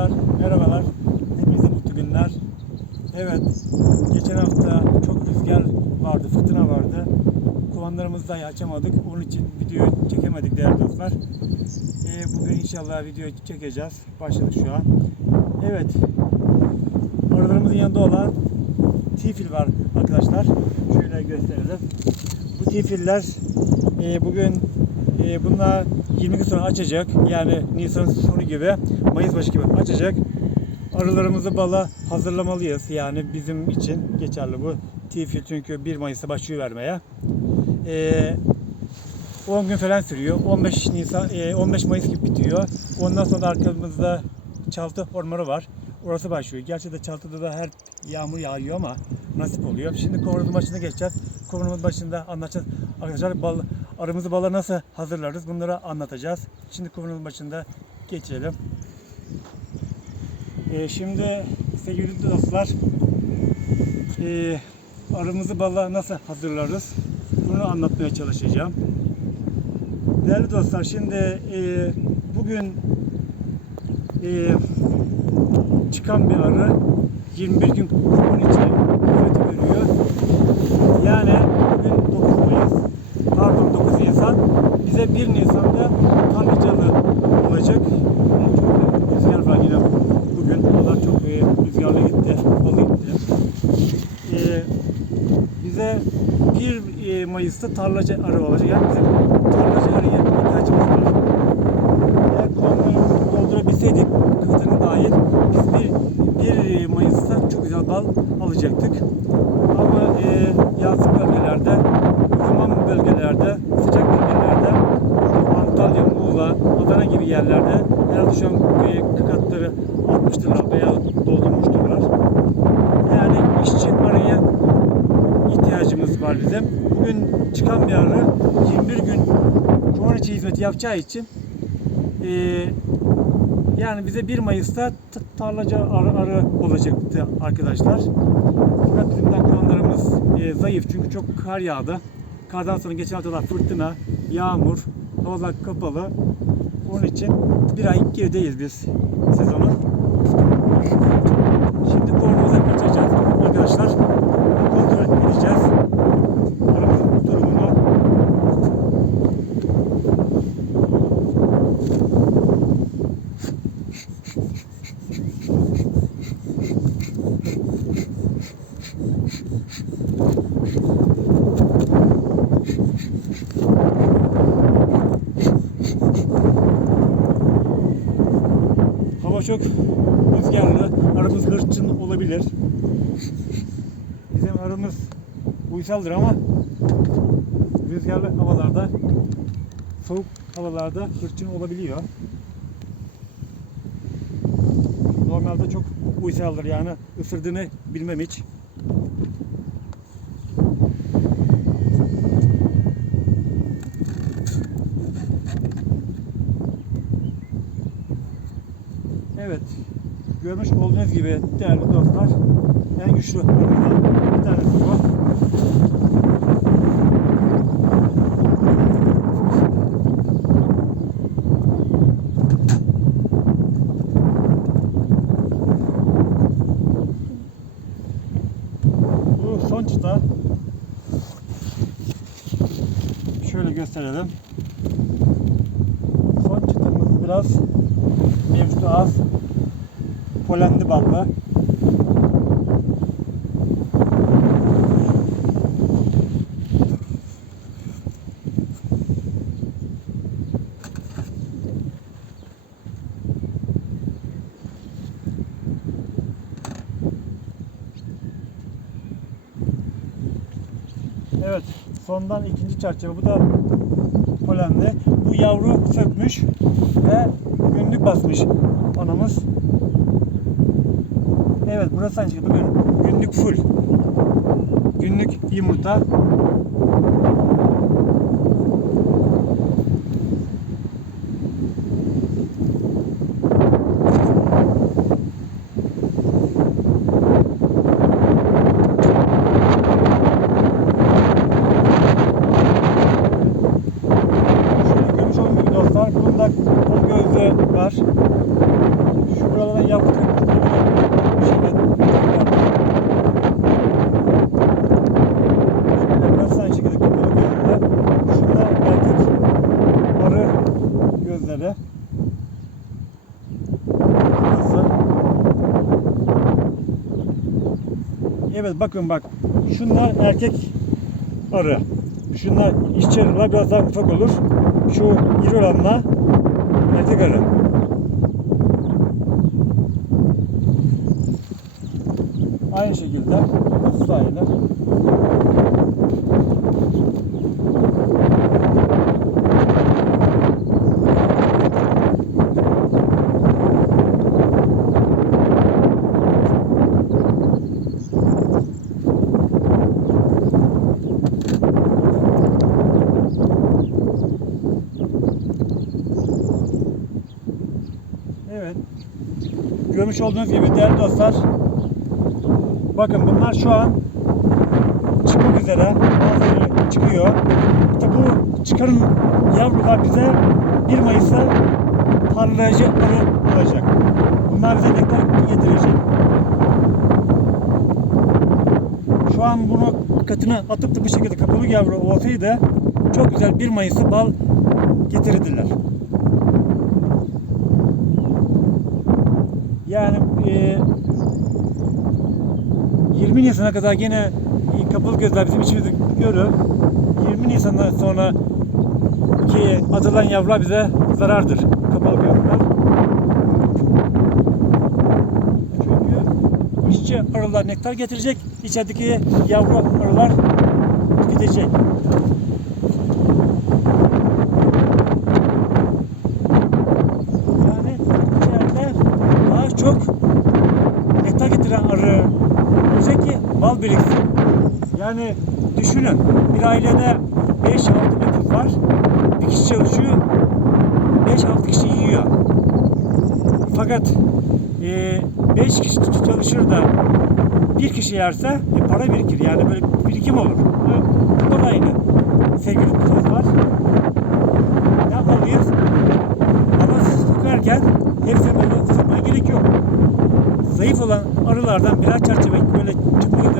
Dostlar merhabalar. Hepinize mutlu günler. Evet, geçen hafta çok rüzgar vardı, fırtına vardı. Kovanlarımızı dahi açamadık. Onun için video çekemedik değerli dostlar. Ee, bugün inşallah video çekeceğiz. Başladık şu an. Evet, aralarımızın yanında olan tifil var arkadaşlar. Şöyle gösterelim. Bu tifiller e, bugün e, bunlar 20 gün sonra açacak. Yani Nisan sonu gibi, Mayıs başı gibi açacak. Arılarımızı bala hazırlamalıyız. Yani bizim için geçerli bu. Tifil çünkü 1 Mayıs'ta başlıyor vermeye. E, 10 gün falan sürüyor. 15 Nisan, e, 15 Mayıs gibi bitiyor. Ondan sonra arkamızda Çaltı ormanı var. Orası başlıyor. Gerçi de Çaltı'da da her yağmur yağıyor ama nasip oluyor. Şimdi konumuzun başına geçeceğiz. Konumuzun başında anlatacağız. Arkadaşlar bal, arımızı bala nasıl hazırlarız bunları anlatacağız. Şimdi konumuzun başında geçelim. Ee, şimdi sevgili dostlar ee, arımızı bala nasıl hazırlarız bunu anlatmaya çalışacağım. Değerli dostlar şimdi ee, bugün ee, çıkan bir arı 21 gün kumun içi hizmeti görüyor. Yani bugün 9 Mayıs, pardon 9 Nisan, bize 1 Nisan'da Tanrıcalı olacak. Yani çok rüzgar var yine bugün. Onlar çok e, rüzgarlı gitti, bolu gitti. E, bize 1 Mayıs'ta tarlacı arı olacak tarlacı arıya ihtiyacımız var. Eğer kovanlarımızı doldurabilseydik kıtını dahil biz 1, 1 Mayıs'ta çok güzel bal alacaktık. Ama e, yazlık bölgelerde, ılıman bölgelerde, sıcak bölgelerde Antalya, Muğla, Adana gibi yerlerde herhalde şu an e, kıkatları atmıştırlar veya doldurmuşturlar. Yani işçi araya ihtiyacımız var bizim. Bugün çıkan bir arı 21 gün çoğun içi hizmeti yapacağı için e, yani bize 1 Mayıs'ta tarlaca arı, arı olacaktı arkadaşlar. Fakat bizim de kovanlarımız e, zayıf çünkü çok kar yağdı. Kardan sonra geçen haftalar fırtına, yağmur, havalar kapalı. Onun için bir ay gerideyiz biz sezonu. Çok rüzgarlı. Aramız hırçın olabilir. Bizim aramız uysaldır ama rüzgarlı havalarda, soğuk havalarda hırçın olabiliyor. Normalde çok uysaldır yani ısırdığını bilmem hiç. Evet. Görmüş olduğunuz gibi değerli dostlar en güçlü bir tanesi. Bu son çıta. Şöyle gösterelim. Son çıtamız biraz mevcut az polenli ballı. Evet, sondan ikinci çerçeve. Bu da polenli. Bu yavru sökmüş ve günlük basmış anamız. Evet burası aynı şekilde bugün günlük full. Günlük yumurta. Şöyle görmüş olduğunuz gibi dostlar bunda kol gözü var. Şu buralardan Evet bakın bak. Şunlar erkek arı. Şunlar işçi arılar biraz daha ufak olur. Şu iri olanlar erkek arı. Aynı şekilde ikisi de aynı. Evet. Görmüş olduğunuz gibi değerli dostlar. Bakın bunlar şu an çıkmak üzere. Bazıları çıkıyor. İşte bu çıkarın yavrular bize 1 Mayıs'ta parlayıcı arı olacak. Bunlar bize nektar getirecek. Şu an bunu katına atıp da bu şekilde kapalı yavru olsaydı çok güzel 1 Mayıs'ta bal getirirdiler. Yani e, 20 Nisan'a kadar gene kapalı gözler bizim içimizi görür. 20 Nisan'dan sonra ki atılan yavrular bize zarardır. Kapalı gözler. Çünkü işçi arılar nektar getirecek. içerideki yavru arılar tüketecek. Yani içeride daha çok nektar getiren arı olacak ki bal biriksin. Yani düşünün bir ailede 5-6 nüfus var. Bir kişi çalışıyor. 5-6 kişi yiyor. Fakat 5 kişi çalışır da bir kişi yerse e, para birikir. Yani böyle birikim olur. Bu da aynı. Sevgili dostlar. Ne yapmalıyız? Ama sıkarken hepsini böyle sıkmaya gerek yok. Zayıf olan arılardan birer çerçeve böyle çıkmak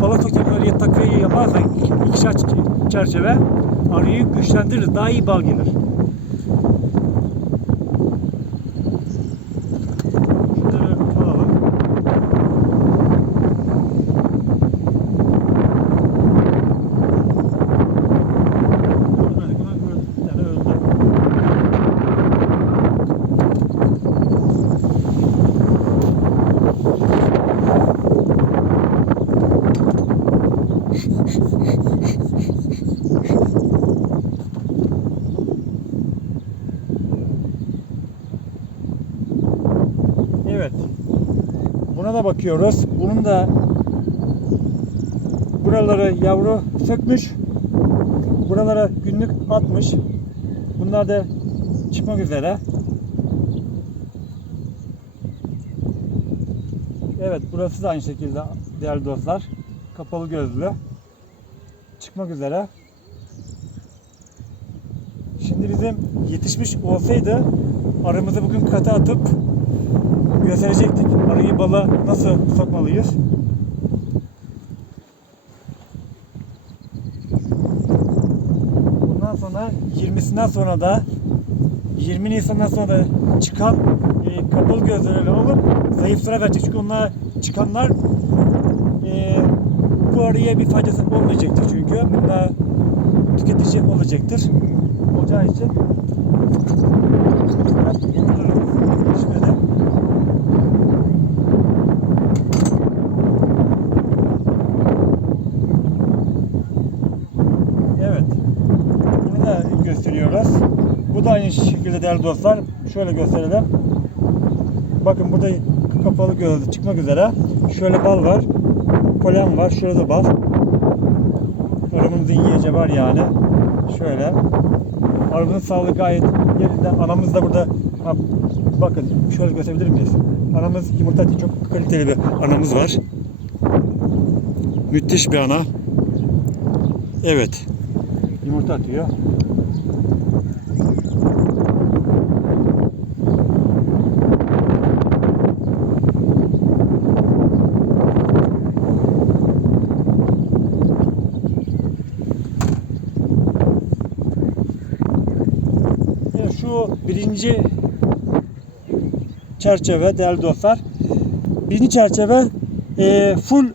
bala sokakları takviye yaparsak iki- ikişer çerçeve arıyı güçlendirir. Daha iyi bal gelir. Şunları alalım. Bunlar- bunlar bir tane öldü. Evet. Bakıyoruz. Bunun da buraları yavru sökmüş. Buralara günlük atmış. Bunlar da çıkmak üzere. Evet burası da aynı şekilde değerli dostlar. Kapalı gözlü. Çıkmak üzere. Şimdi bizim yetişmiş olsaydı aramızı bugün kata atıp gösterecektik. Arıyı bala nasıl sokmalıyız? Bundan sonra 20'sinden sonra da 20 Nisan'dan sonra da çıkan e, kapalı gözlerle olup zayıf sıra verecek. Çünkü onlar çıkanlar e, bu arıya bir faydası olmayacaktır çünkü. Bunlar tüketici olacaktır. Olacağı için bunları düşmeden Evet. Bunu da gösteriyoruz. Bu da aynı şekilde değerli dostlar. Şöyle gösterelim. Bakın burada kapalı gözlü çıkmak üzere. Şöyle bal var. Polen var. Şurada da bal. Arımızın yiyeceği var yani. Şöyle. Arımızın sağlığı gayet yerinde. Anamız da burada. Ha, bakın şöyle gösterebilir miyiz? Anamız yumurta atıyor. Çok kaliteli bir anamız var. Müthiş bir ana. Evet. Yumurta atıyor. Evet, birinci çerçeve değerli dostlar. Birinci çerçeve e, full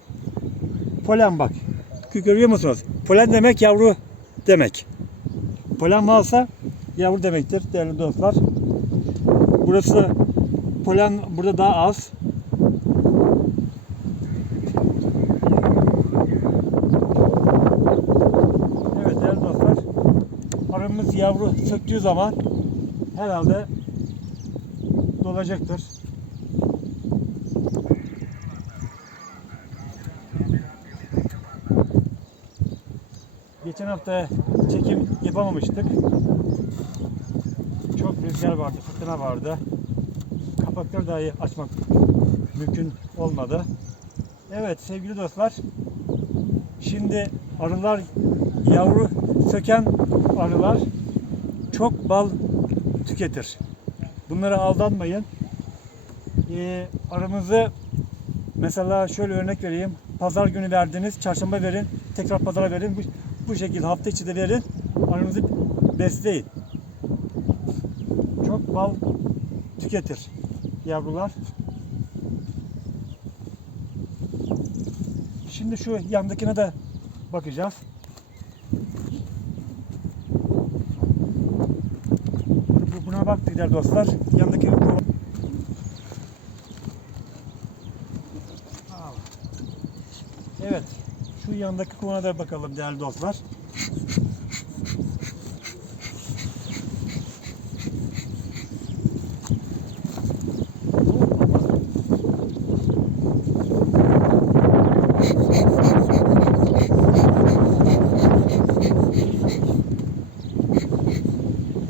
polen bak. Görüyor musunuz? Polen demek yavru demek. Polen varsa yavru demektir değerli dostlar. Burası polen burada daha az. Evet değerli dostlar. Arımız yavru söktüğü zaman herhalde dolacaktır. Geçen hafta çekim yapamamıştık. Çok rüzgar vardı, fırtına vardı. Kapakları dahi açmak mümkün olmadı. Evet sevgili dostlar. Şimdi arılar yavru söken arılar çok bal tüketir. Bunlara aldanmayın. Ee, arımızı mesela şöyle örnek vereyim. Pazar günü verdiniz, çarşamba verin, tekrar pazara verin. Bu, bu şekilde hafta içi de verin. Arınızı besleyin. Çok bal tüketir yavrular. Şimdi şu yandakine de bakacağız. Bu- Değerli dostlar. Aa. Evet. Şu yandaki kovana da bakalım değerli dostlar.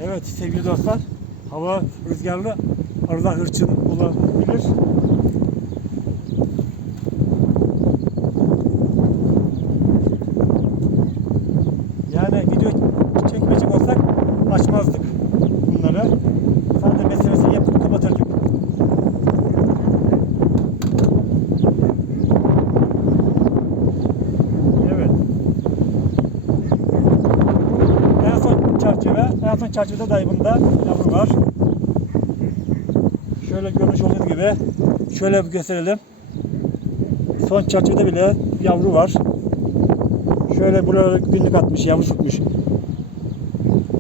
Evet sevgili dostlar, hava rüzgarlı, arada hırçın olabilir. Yani video çekmeyecek olsak açmazdık bunları. Sadece meselesini yapıp kapatırdık. Evet. En son son çerçevede dahi bunda yavru var. Şöyle görmüş olduğunuz gibi, şöyle gösterelim. Son çerçevede bile yavru var. Şöyle buralara günlük atmış, yavru tutmuş.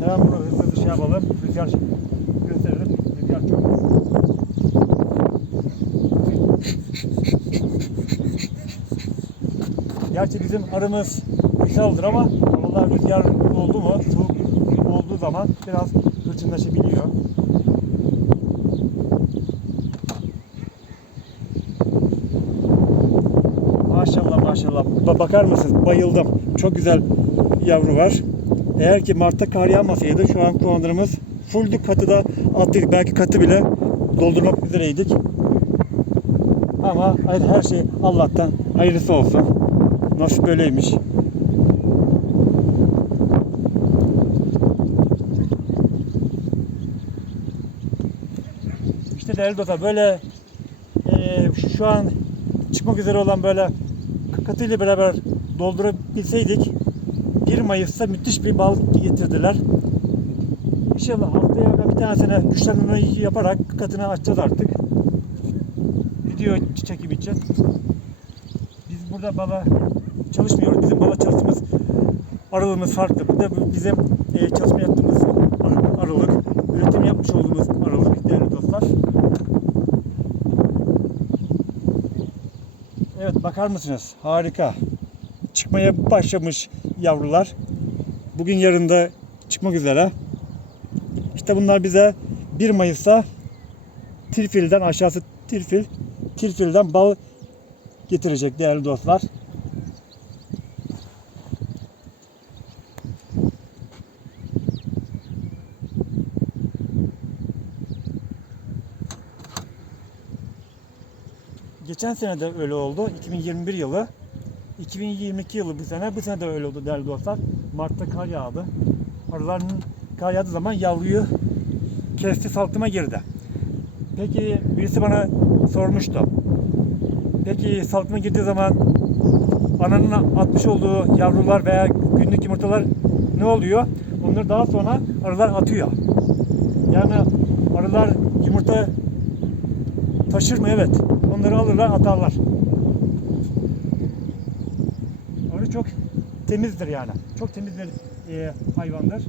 Hemen bunu hızlı hızlı şey yapalım. Rüzgar gösterelim. Rüzgar çok. Gerçi bizim arımız güzeldir ama havalar rüzgar oldu mu, soğuk zaman biraz hırçınlaşabiliyor. Maşallah maşallah. Ba- bakar mısınız? Bayıldım. Çok güzel yavru var. Eğer ki Mart'ta kar yağmasaydı şu an kovanlarımız fulldü katı da attık. Belki katı bile doldurmak üzereydik. Ama her şey Allah'tan hayırlısı olsun. Nasıl böyleymiş. Değerli dostlar böyle eee, şu- şu an çıkmak üzere olan böyle katıyla beraber doldurabilseydik 1 Mayıs'ta müthiş bir bal getirdiler. İnşallah haftaya ben bir tanesine güçlendirme yaparak katını açacağız artık. Video çekim için. Biz burada bala çalışmıyoruz. Bizim bala çalıştığımız aralığımız farklı. Bu da bizim e, çalışma yaptığımız ar- aralık. Üretim yapmış olduğumuz aralık değerli dostlar. Evet bakar mısınız? Harika. Çıkmaya başlamış yavrular. Bugün yarın da çıkmak üzere. İşte bunlar bize 1 Mayıs'ta Tirfil'den aşağısı Tirfil, Tirfil'den bal getirecek değerli dostlar. Geçen sene de öyle oldu. 2021 yılı. 2022 yılı bu sene. Bu sene de öyle oldu değerli dostlar. Mart'ta kar yağdı. Arıların kar yağdığı zaman yavruyu kesti saltıma girdi. Peki birisi bana sormuştu. Peki saltıma girdiği zaman ananın atmış olduğu yavrular veya günlük yumurtalar ne oluyor? Onları daha sonra arılar atıyor. Yani arılar yumurta taşır mı? Evet. Onları alırlar atarlar. dostlar çok temizdir yani. Çok temiz bir e, hayvandır.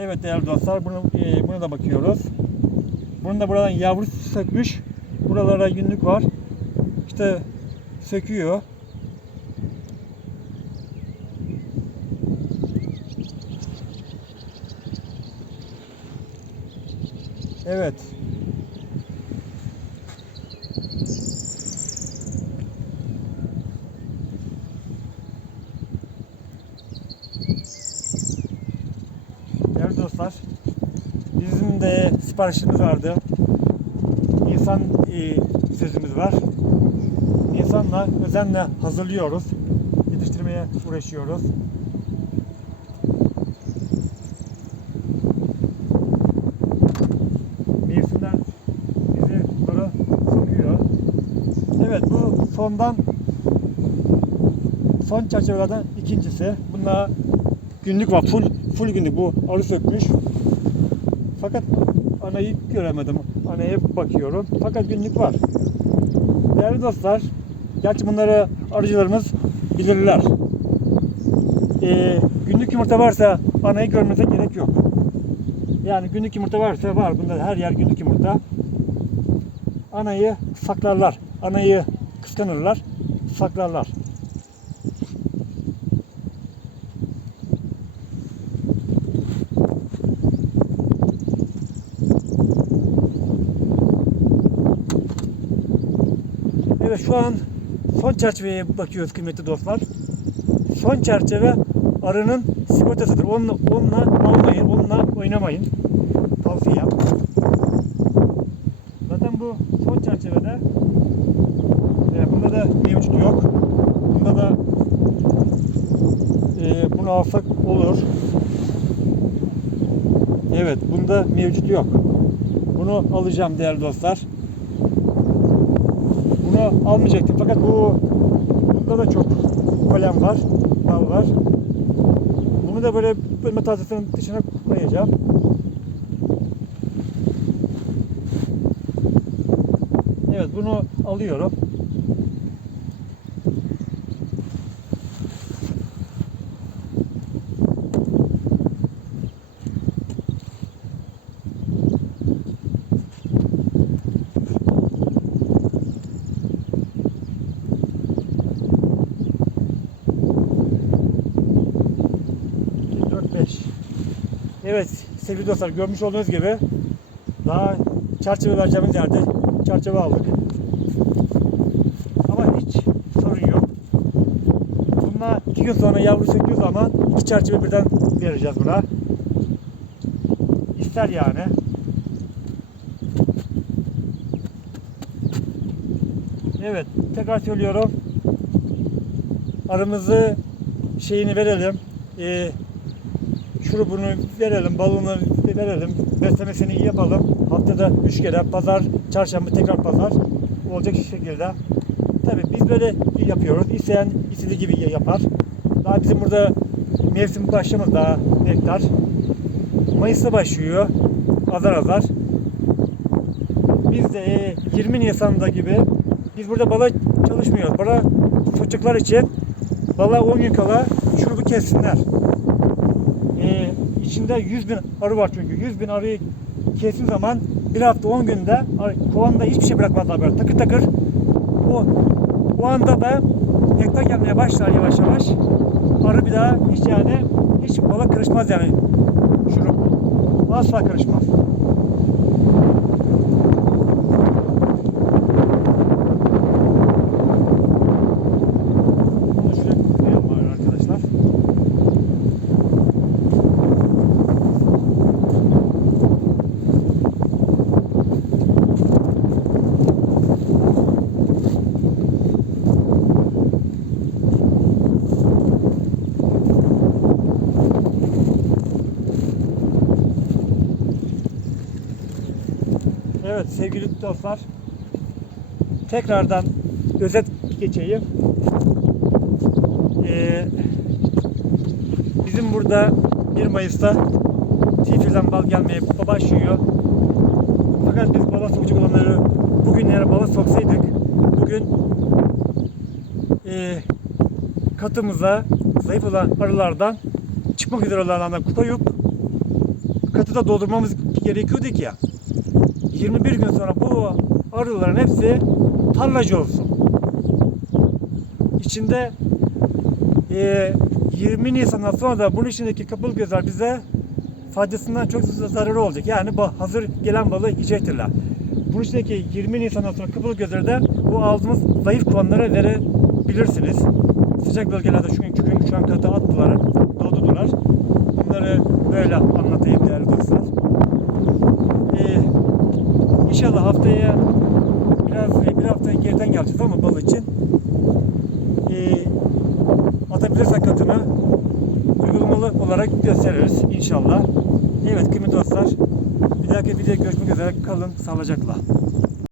Evet değerli dostlar bunu, e, buna da bakıyoruz. Bunun da buradan yavru sökmüş. Buralara günlük var. İşte söküyor. Evet. Değerli dostlar, bizim de siparişimiz vardı. İnsan e, sözümüz var. İnsanla özenle hazırlıyoruz. Yetiştirmeye uğraşıyoruz. Mevsimler bizi bunlara sokuyor. Evet bu sondan son çerçevelerden ikincisi. Bunlar günlük var. Full, full günlük bu arı sökmüş. Fakat anayı göremedim. Anaya bakıyorum. Fakat günlük var. Değerli dostlar, gerçi bunları arıcılarımız bilirler. Ee, günlük yumurta varsa anayı görmenize gerek yok. Yani günlük yumurta varsa var. Bunda her yer günlük yumurta. Anayı saklarlar. Anayı kıskanırlar. Saklarlar. Evet şu an son çerçeveye bakıyoruz kıymetli dostlar. Son çerçeve arının sigortasıdır. Onunla, onunla almayın, onunla oynamayın. Tavsiyem. Zaten bu son çerçevede bunda da mevcut yok. Bunda da e, alsak olur. Evet, bunda mevcut yok. Bunu alacağım değerli dostlar. Bunu almayacaktım fakat bu bunda da çok kalem var, bal var. Bunu da böyle bölme tahtasının dışına koyacağım. Evet bunu alıyorum. İki, dört, beş. Evet sevgili dostlar görmüş olduğunuz gibi daha çerçeve vereceğimiz yerde çerçeve aldık. Ama hiç sorun yok. Bununla iki gün sonra yavru söktüğü zaman iki çerçeve birden vereceğiz buna. İster yani. Evet tekrar söylüyorum. Aramızı şeyini verelim. Ee, şurubunu verelim, balını verelim, beslemesini iyi yapalım. Haftada üç kere pazar, çarşamba tekrar pazar olacak şekilde. Tabii biz böyle yapıyoruz. İsteyen istediği gibi yapar. Daha bizim burada mevsim başlamadı daha nektar. Mayıs'ta başlıyor. Azar azar. Biz de e, 20 Nisan'da gibi biz burada bala çalışmıyoruz. Bala çocuklar için bala 10 gün kala şurubu kessinler. İçinde 100 bin arı var çünkü. 100 bin arıyı kesin zaman bir hafta 10 günde kovanda hiçbir şey bırakmazlar böyle takır takır. O, o anda da nektar gelmeye başlar yavaş yavaş. Arı bir daha hiç yani hiç bala karışmaz yani şurup. Asla karışmaz. Bunu şuraya koyalım bari arkadaşlar. Evet sevgili dostlar. Tekrardan özet geçeyim. Ee, bizim burada 1 Mayıs'ta tifilden bal gelmeye başlıyor. Fakat biz bala sokacak olanları bugün eğer balık soksaydık bugün e, katımıza zayıf olan arılardan çıkmak üzere olanlardan koyup katı da doldurmamız gerekiyordu ki ya. 21 gün sonra bu arıların hepsi tarlacı olsun. İçinde e, 20 Nisan'dan sonra da bunun içindeki kapalı gözler bize faydasından çok zararı olacak. Yani bu hazır gelen balığı yiyecektirler. Bunun içindeki 20 Nisan'dan sonra kapalı gözleri de bu aldığımız zayıf kovanlara verebilirsiniz. Sıcak bölgelerde çünkü, çünkü şu an katı attılar, doğdular. Bunları böyle anlatayım değerli dostlar. Ee, inşallah haftaya biraz bir hafta geriden geleceğiz ama balık için. Ee, atabilirsek katını uygulamalı olarak gösteririz inşallah. Evet kıymetli dostlar bir dahaki videoda görüşmek üzere kalın sağlıcakla.